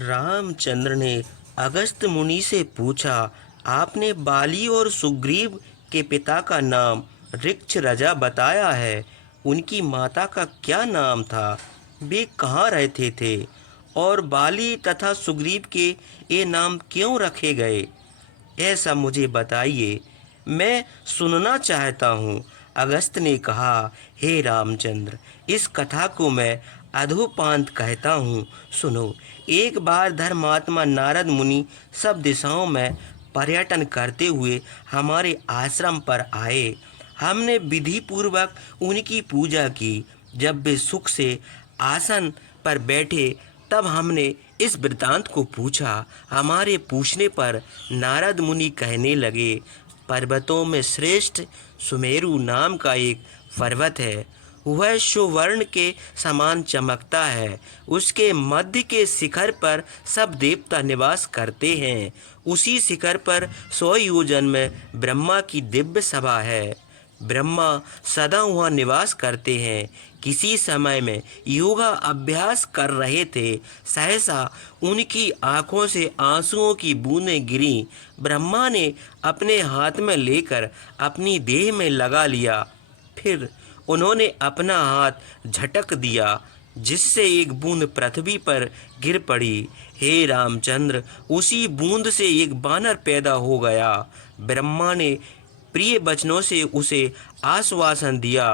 रामचंद्र ने अगस्त्य मुनि से पूछा, आपने बाली और सुग्रीव के पिता का नाम ऋक्षरजा बताया है। उनकी माता का क्या नाम था? वे कहाँ रहते थे? और बाली तथा सुग्रीव के ये नाम क्यों रखे गए? ऐसा मुझे बताइए, मैं सुनना चाहता हूँ। अगस्त ने कहा, हे रामचंद्र, इस कथा को मैं अधोपांत कहता हूँ, सुनो। एक बार धर्मात्मा नारद मुनि सब दिशाओं में पर्यटन करते हुए हमारे आश्रम पर आए। हमने विधि पूर्वक उनकी पूजा की। जब वे सुख से आसन पर बैठे तब हमने इस वृतांत को पूछा। हमारे पूछने पर नारद मुनि कहने लगे, पर्वतों में श्रेष्ठ सुमेरु नाम का एक पर्वत है। वह सुवर्ण के समान चमकता है। उसके मध्य के शिखर पर सब देवता निवास करते हैं। उसी शिखर पर 100 योजन में ब्रह्मा की दिव्य सभा है। ब्रह्मा सदा वहाँ निवास करते हैं। किसी समय में योगा अभ्यास कर रहे थे। सहसा उनकी आंखों से आंसुओं की बूंदें गिरी। ब्रह्मा ने अपने हाथ में लेकर अपनी देह में लगा लिया। फिर उन्होंने अपना हाथ झटक दिया, जिससे एक बूंद पृथ्वी पर गिर पड़ी। हे रामचंद्र, उसी बूंद से एक बानर पैदा हो गया। ब्रह्मा ने प्रिय वचनों से उसे आश्वासन दिया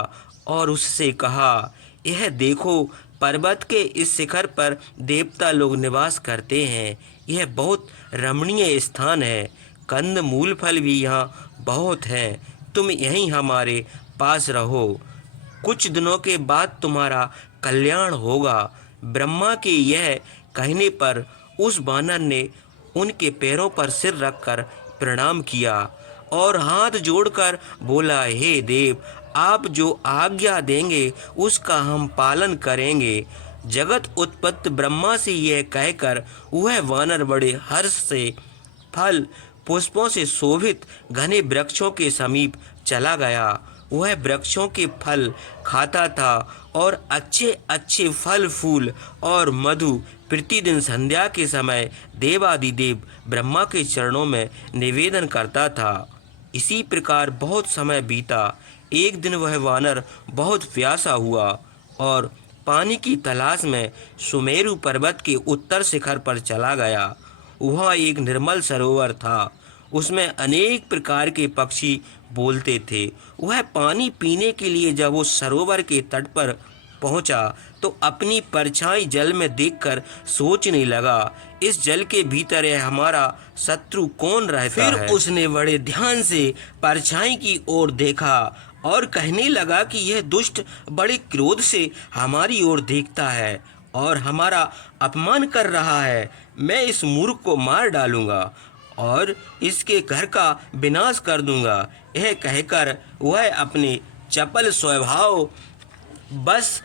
और उससे कहा, यह देखो, पर्वत के इस शिखर पर देवता लोग निवास करते हैं। यह बहुत रमणीय स्थान है। कंद मूल फल भी यहाँ बहुत हैं। तुम यहीं हमारे पास रहो। कुछ दिनों के बाद तुम्हारा कल्याण होगा। ब्रह्मा के यह कहने पर उस बानर ने उनके पैरों पर सिर रखकर प्रणाम किया और हाथ जोड़कर बोला, हे देव, आप जो आज्ञा देंगे उसका हम पालन करेंगे। जगत उत्पत्ति ब्रह्मा से यह कहकर वह वानर बड़े हर्ष से फल पुष्पों से शोभित घने वृक्षों के समीप चला गया। वह वृक्षों के फल खाता था और अच्छे अच्छे फल फूल और मधु प्रतिदिन संध्या के समय देवादिदेव ब्रह्मा के चरणों में निवेदन करता था। इसी प्रकार बहुत समय बीता। एक दिन वह वानर बहुत प्यासा हुआ और पानी की तलाश में सुमेरु पर्वत के उत्तर शिखर पर चला गया। वहाँ एक निर्मल सरोवर था। उसमें अनेक प्रकार के पक्षी बोलते थे। वह पानी पीने के लिए जब उस सरोवर के तट पर पहुंचा तो अपनी परछाई जल में देखकर सोचने लगा, इस जल के भीतर यह हमारा शत्रु कौन रहता है। फिर उसने बड़े ध्यान से परछाई की ओर देखा और कहने लगा कि यह दुष्ट बड़े क्रोध से हमारी ओर देखता है और हमारा अपमान कर रहा है। मैं इस मूर्ख को मार डालूंगा और इसके घर का विनाश कर दूंगा। यह कहकर वह अपने चपल स्वभाव बस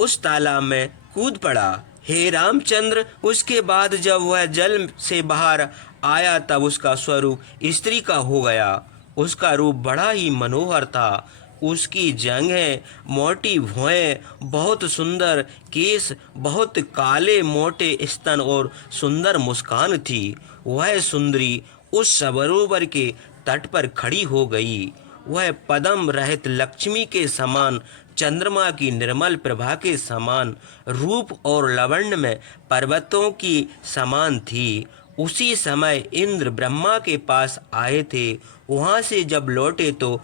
उस तालाब में कूद पड़ा। हे रामचंद्र, उसके बाद जब वह जल से बाहर आया तब उसका स्वरूप स्त्री का हो गया। उसका रूप बड़ा ही मनोहर था। उसकी जंघें, मोटी भुएं, बहुत सुंदर केस, बहुत काले मोटे स्तन और सुंदर मुस्कान थी। वह सुंदरी उस सरोवर के तट पर खड़ी हो गई। वह पद्म रहित लक्ष्मी के समान, चंद्रमा की निर्मल प्रभा के समान रूप और लावण्य में पर्वतों की समान थी। उसी समय इंद्र ब्रह्मा के पास आए थे। वहां से जब लौटे तो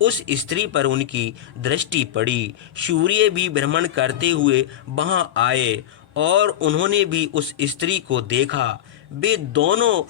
उस स्त्री पर उनकी दृष्टि पड़ी। सूर्य भी भ्रमण करते हुए वहां आए और उन्होंने भी उस स्त्री को देखा। वे दोनों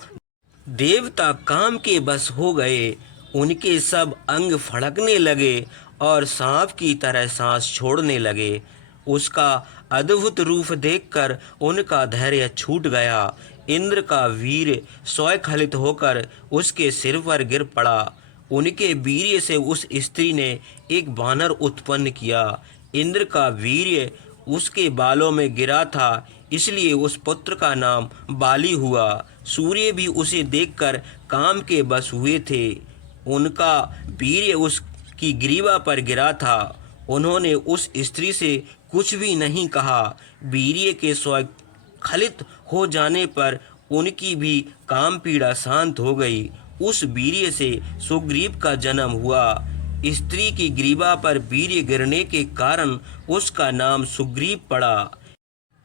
देवता काम के बस हो गए। उनके सब अंग फड़कने लगे और सांप की तरह सांस छोड़ने लगे। उसका अद्भुत रूप देखकर उनका धैर्य छूट गया। इंद्र का वीर स्वखलित होकर उसके सिर पर गिर पड़ा। उनके वीर्य से उस स्त्री ने एक वानर उत्पन्न किया। इंद्र का वीर्य उसके बालों में गिरा था, इसलिए उस पुत्र का नाम बाली हुआ। सूर्य भी उसे देखकर काम के बस हुए थे। उनका वीर्य उसकी ग्रीवा पर गिरा था। उन्होंने उस स्त्री से कुछ भी नहीं कहा। वीर्य के स्खलित हो जाने पर उनकी भी काम पीड़ा शांत हो गई। उस वीर्य से सुग्रीव का जन्म हुआ। स्त्री की ग्रीवा पर वीर्य गिरने के कारण उसका नाम सुग्रीव पड़ा।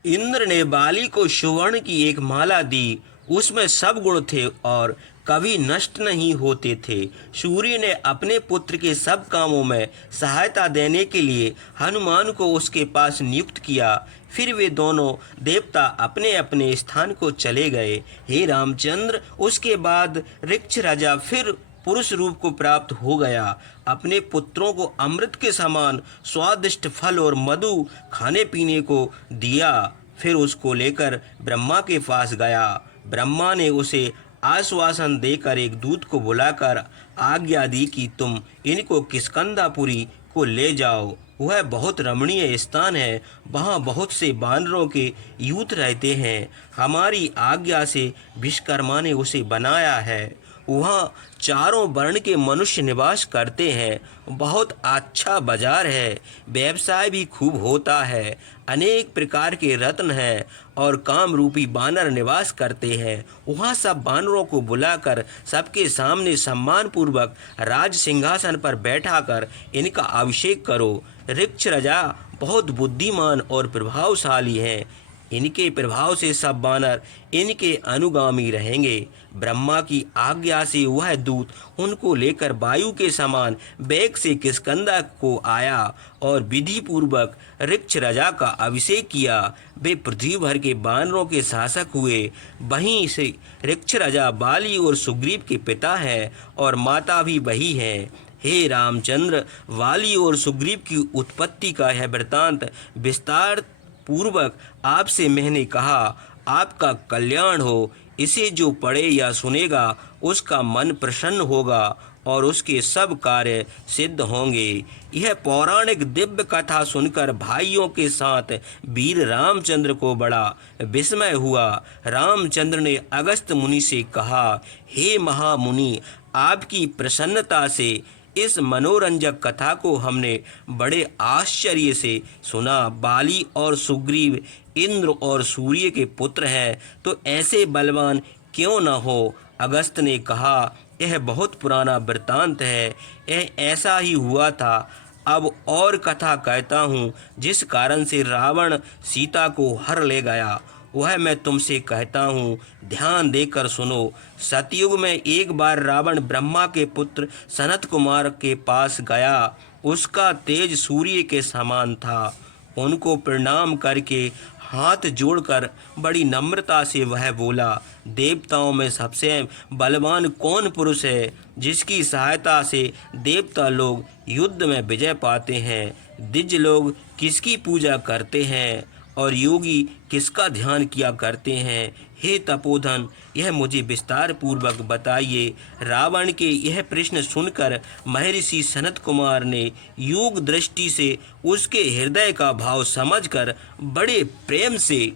इंद्र ने बाली को सुवर्ण की एक माला दी। उसमें सब गुण थे और कभी नष्ट नहीं होते थे। सूर्य ने अपने पुत्र के सब कामों में सहायता देने के लिए हनुमान को उसके पास नियुक्त किया। फिर वे दोनों देवता अपने अपने स्थान को चले गए। हे रामचंद्र, उसके बाद ऋक्ष राजा फिर पुरुष रूप को प्राप्त हो गया। अपने पुत्रों को अमृत के समान स्वादिष्ट फल और मधु खाने पीने को दिया। फिर उसको लेकर ब्रह्मा के पास गया। ब्रह्मा ने उसे आश्वासन देकर एक दूत को बुलाकर आज्ञा दी कि तुम इनको किष्किंधापुरी को ले जाओ। वह बहुत रमणीय स्थान है। वहाँ बहुत से बानरों के यूथ रहते हैं। हमारी आज्ञा से विश्वकर्मा ने उसे बनाया है। वहाँ चारों वर्ण के मनुष्य निवास करते हैं। बहुत अच्छा बाजार है। व्यवसाय भी खूब होता है। अनेक प्रकार के रत्न हैं और काम रूपी बानर निवास करते हैं। वहाँ सब बानरों को बुलाकर सबके सामने सम्मान पूर्वक राज सिंहासन पर बैठाकर इनका अभिषेक करो। ऋक्ष राजा बहुत बुद्धिमान और प्रभावशाली हैं। इनके प्रभाव से सब बानर इनके अनुगामी रहेंगे। ब्रह्मा की आज्ञा से वह दूत उनको लेकर वायु के समान वेग से किष्किंधा को आया और विधि पूर्वक ऋक्ष राजा का अभिषेक किया। वे पृथ्वी भर के बानरों के शासक हुए। वहीं से ऋक्ष राजा बाली और सुग्रीव के पिता हैं और माता भी वही है। हे रामचंद्र, वाली और सुग्रीव की उत्पत्ति का यह वृत्तांत विस्तार पूर्वक आपसे मैंने कहा। आपका कल्याण हो। इसे जो पढ़े या सुनेगा उसका मन प्रसन्न होगा और उसके सब कार्य सिद्ध होंगे। यह पौराणिक दिव्य कथा सुनकर भाइयों के साथ वीर रामचंद्र को बड़ा विस्मय हुआ। रामचंद्र ने अगस्त्य मुनि से कहा, हे महामुनि, आपकी प्रसन्नता से इस मनोरंजक कथा को हमने बड़े आश्चर्य से सुना। बाली और सुग्रीव इंद्र और सूर्य के पुत्र हैं, तो ऐसे बलवान क्यों न हो। अगस्त्य ने कहा, यह बहुत पुराना वृत्तांत है। यह ऐसा ही हुआ था। अब और कथा कहता हूँ, जिस कारण से रावण सीता को हर ले गया, वह मैं तुमसे कहता हूँ, ध्यान देकर सुनो। सतयुग में एक बार रावण ब्रह्मा के पुत्र सनत कुमार के पास गया। उसका तेज सूर्य के समान था। उनको प्रणाम करके हाथ जोड़कर बड़ी नम्रता से वह बोला, देवताओं में सबसे बलवान कौन पुरुष है जिसकी सहायता से देवता लोग युद्ध में विजय पाते हैं? द्विज लोग किसकी पूजा करते हैं और योगी किसका ध्यान किया करते हैं? हे तपोधन, यह मुझे विस्तार पूर्वक बताइए। रावण के यह प्रश्न सुनकर महर्षि सनत कुमार ने योग दृष्टि से उसके हृदय का भाव समझकर बड़े प्रेम से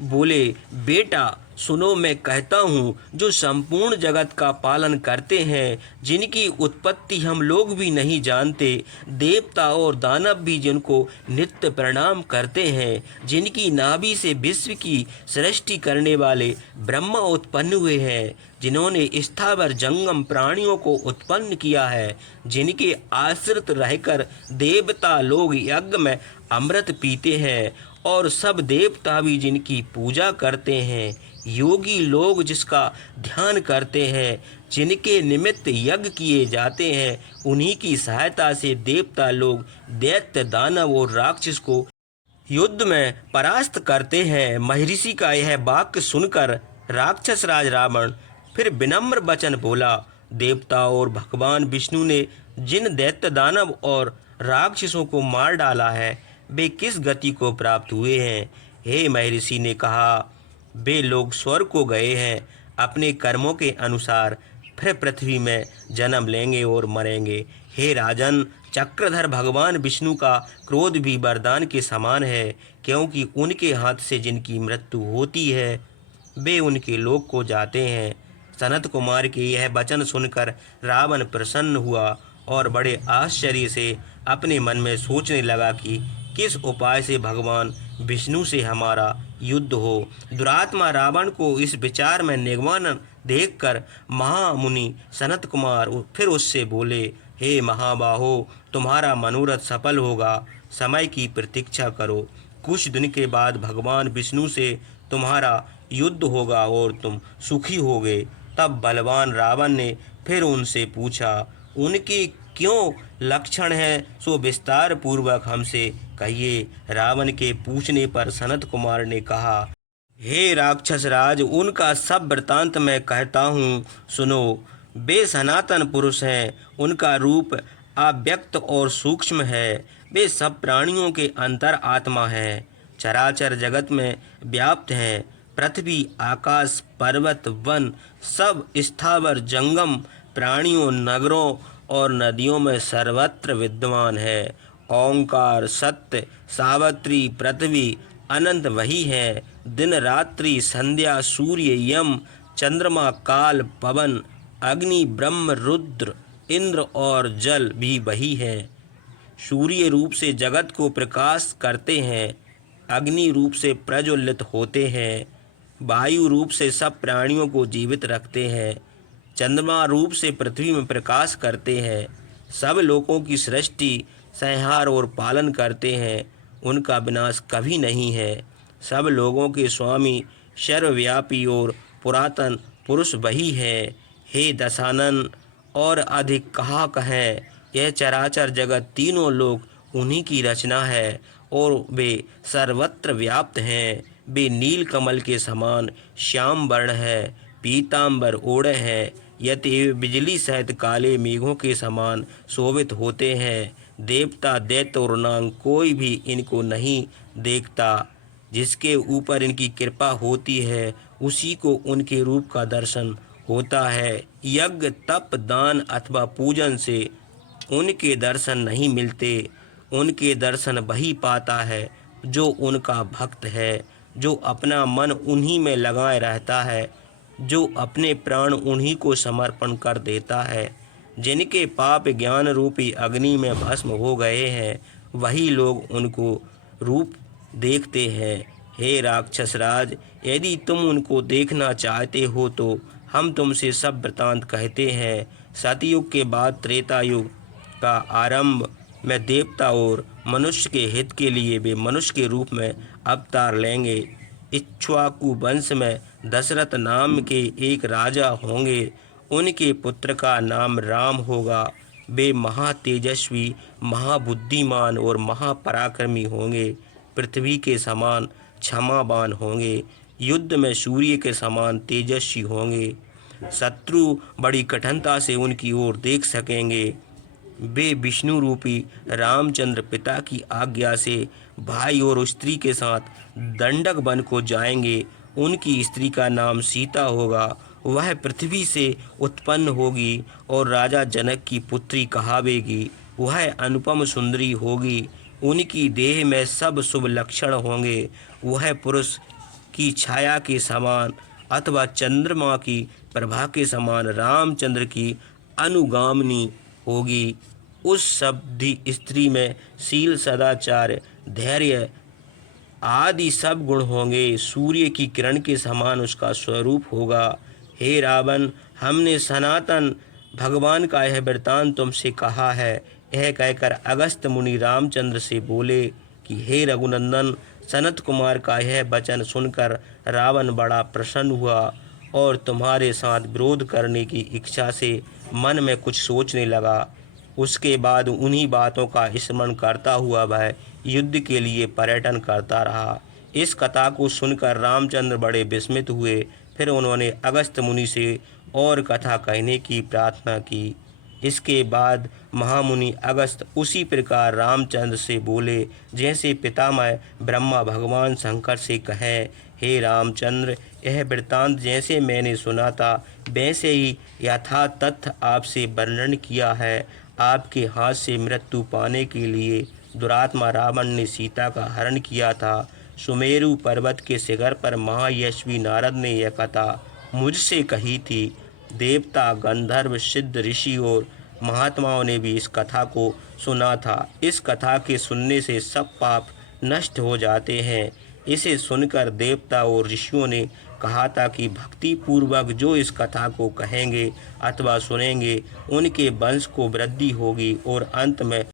बोले, बेटा सुनो, मैं कहता हूँ, जो संपूर्ण जगत का पालन करते हैं, जिनकी उत्पत्ति हम लोग भी नहीं जानते, देवता और दानव भी जिनको नित्य प्रणाम करते हैं, जिनकी नाभि से विश्व की सृष्टि करने वाले ब्रह्मा उत्पन्न हुए हैं, जिन्होंने स्थावर जंगम प्राणियों को उत्पन्न किया है, जिनके आश्रित रहकर देवता लोग यज्ञ में अमृत पीते हैं और सब देवता भी जिनकी पूजा करते हैं, योगी लोग जिसका ध्यान करते हैं, जिनके निमित्त यज्ञ किए जाते हैं, उन्हीं की सहायता से देवता लोग दैत्य दानव और राक्षस को युद्ध में परास्त करते हैं। महर्षि का यह वाक्य सुनकर राक्षस राज रावण फिर विनम्र वचन बोला, देवता और भगवान विष्णु ने जिन दैत्य दानव और राक्षसों को मार डाला है, वे किस गति को प्राप्त हुए हैं? हे महर्षि ने कहा, वे लोग स्वर्ग को गए हैं। अपने कर्मों के अनुसार फिर पृथ्वी में जन्म लेंगे और मरेंगे। हे राजन, चक्रधर भगवान विष्णु का क्रोध भी वरदान के समान है, क्योंकि उनके हाथ से जिनकी मृत्यु होती है, वे उनके लोक को जाते हैं। सनत कुमार के यह वचन सुनकर रावण प्रसन्न हुआ और बड़े आश्चर्य से अपने मन में सोचने लगा कि किस उपाय से भगवान विष्णु से हमारा युद्ध हो। दुरात्मा रावण को इस विचार में निगमन देखकर महामुनि सनत कुमार फिर उससे बोले, हे महाबाहो, तुम्हारा मनोरथ सफल होगा, समय की प्रतीक्षा करो। कुछ दिन के बाद भगवान विष्णु से तुम्हारा युद्ध होगा और तुम सुखी होगे। तब बलवान रावण ने फिर उनसे पूछा, उनके क्यों लक्षण है सो विस्तार पूर्वक हमसे कहिए। रावण के पूछने पर सनत कुमार ने कहा, हे राक्षस राज, उनका सब वृतांत मैं कहता हूँ, सुनो। वे सनातन पुरुष हैं, उनका रूप अव्यक्त और सूक्ष्म है। वे सब प्राणियों के अंतर आत्मा हैं, चराचर जगत में व्याप्त हैं। पृथ्वी, आकाश, पर्वत, वन, सब स्थावर जंगम प्राणियों, नगरों और नदियों में सर्वत्र विद्यमान है। ओंकार, सत्य, सावित्री, पृथ्वी, अनंत वही है। दिन रात्रि, संध्या, सूर्य, यम, चंद्रमा, काल, पवन, अग्नि, ब्रह्म, रुद्र, इंद्र और जल भी वही है। सूर्य रूप से जगत को प्रकाश करते हैं, अग्नि रूप से प्रज्वलित होते हैं, वायु रूप से सब प्राणियों को जीवित रखते हैं, चंद्रमा रूप से पृथ्वी में प्रकाश करते हैं, सब लोगों की सृष्टि, संहार और पालन करते हैं। उनका विनाश कभी नहीं है। सब लोगों के स्वामी, सर्वव्यापी और पुरातन पुरुष वही है। हे दशानन, और अधिक कहा कहें, यह चराचर जगत, तीनों लोक उन्हीं की रचना है और वे सर्वत्र व्याप्त हैं। वे नील कमल के समान श्याम वर्ण है, पीतांबर ओढ़े हैं, यति बिजली सहित काले मेघों के समान शोभित होते हैं। देवता, दैत्य और नाग कोई भी इनको नहीं देखता। जिसके ऊपर इनकी कृपा होती है उसी को उनके रूप का दर्शन होता है। यज्ञ, तप, दान अथवा पूजन से उनके दर्शन नहीं मिलते। उनके दर्शन वही पाता है जो उनका भक्त है, जो अपना मन उन्हीं में लगाए रहता है, जो अपने प्राण उन्हीं को समर्पण कर देता है। जिनके पाप ज्ञान रूपी अग्नि में भस्म हो गए हैं, वही लोग उनको रूप देखते हैं। हे राक्षस राज, यदि तुम उनको देखना चाहते हो तो हम तुमसे सब वृतांत कहते हैं। सतयुग के बाद त्रेता युग का आरंभ में देवता और मनुष्य के हित के लिए वे मनुष्य के रूप में अवतार लेंगे। इक्ष्वाकु वंश में दशरथ नाम के एक राजा होंगे। उनके पुत्र का नाम राम होगा। वे महातेजस्वी, महाबुद्धिमान और महापराक्रमी होंगे। पृथ्वी के समान क्षमावान होंगे। युद्ध में सूर्य के समान तेजस्वी होंगे। शत्रु बड़ी कठिनता से उनकी ओर देख सकेंगे। वे विष्णु रूपी रामचंद्र पिता की आज्ञा से भाई और स्त्री के साथ दंडक वन को जाएंगे। उनकी स्त्री का नाम सीता होगा। वह पृथ्वी से उत्पन्न होगी और राजा जनक की पुत्री कहावेगी। वह अनुपम सुंदरी होगी। उनकी देह में सब शुभ लक्षण होंगे। वह पुरुष की छाया के समान अथवा चंद्रमा की प्रभा के समान रामचंद्र की अनुगामिनी होगी। उस शब्दी स्त्री में शील, सदाचार, धैर्य आदि सब गुण होंगे। सूर्य की किरण के समान उसका स्वरूप होगा। हे रावण, हमने सनातन भगवान का यह वृतांत तुमसे कहा है। यह कहकर अगस्त मुनि रामचंद्र से बोले कि हे रघुनंदन, सनत कुमार का यह वचन सुनकर रावण बड़ा प्रसन्न हुआ और तुम्हारे साथ विरोध करने की इच्छा से मन में कुछ सोचने लगा। उसके बाद उन्हीं बातों का स्मरण करता हुआ वह युद्ध के लिए पर्यटन करता रहा। इस कथा को सुनकर रामचंद्र बड़े विस्मित हुए। फिर उन्होंने अगस्त मुनि से और कथा कहने की प्रार्थना की। इसके बाद महामुनि अगस्त उसी प्रकार रामचंद्र से बोले जैसे पितामह ब्रह्मा भगवान शंकर से कहें। हे रामचंद्र, यह वृत्तांत जैसे मैंने सुना था वैसे ही यथातथ आपसे वर्णन किया है। आपके हाथ से मृत्यु पाने के लिए दुरात्मा रावण ने सीता का हरण किया था। सुमेरु पर्वत के शिखर पर महायशस्वी नारद ने यह कथा मुझसे कही थी। देवता, गंधर्व, सिद्ध, ऋषि और महात्माओं ने भी इस कथा को सुना था। इस कथा के सुनने से सब पाप नष्ट हो जाते हैं। इसे सुनकर देवता और ऋषियों ने कहा था कि भक्ति पूर्वक जो इस कथा को कहेंगे अथवा सुनेंगे, उनके वंश को वृद्धि होगी और अंत में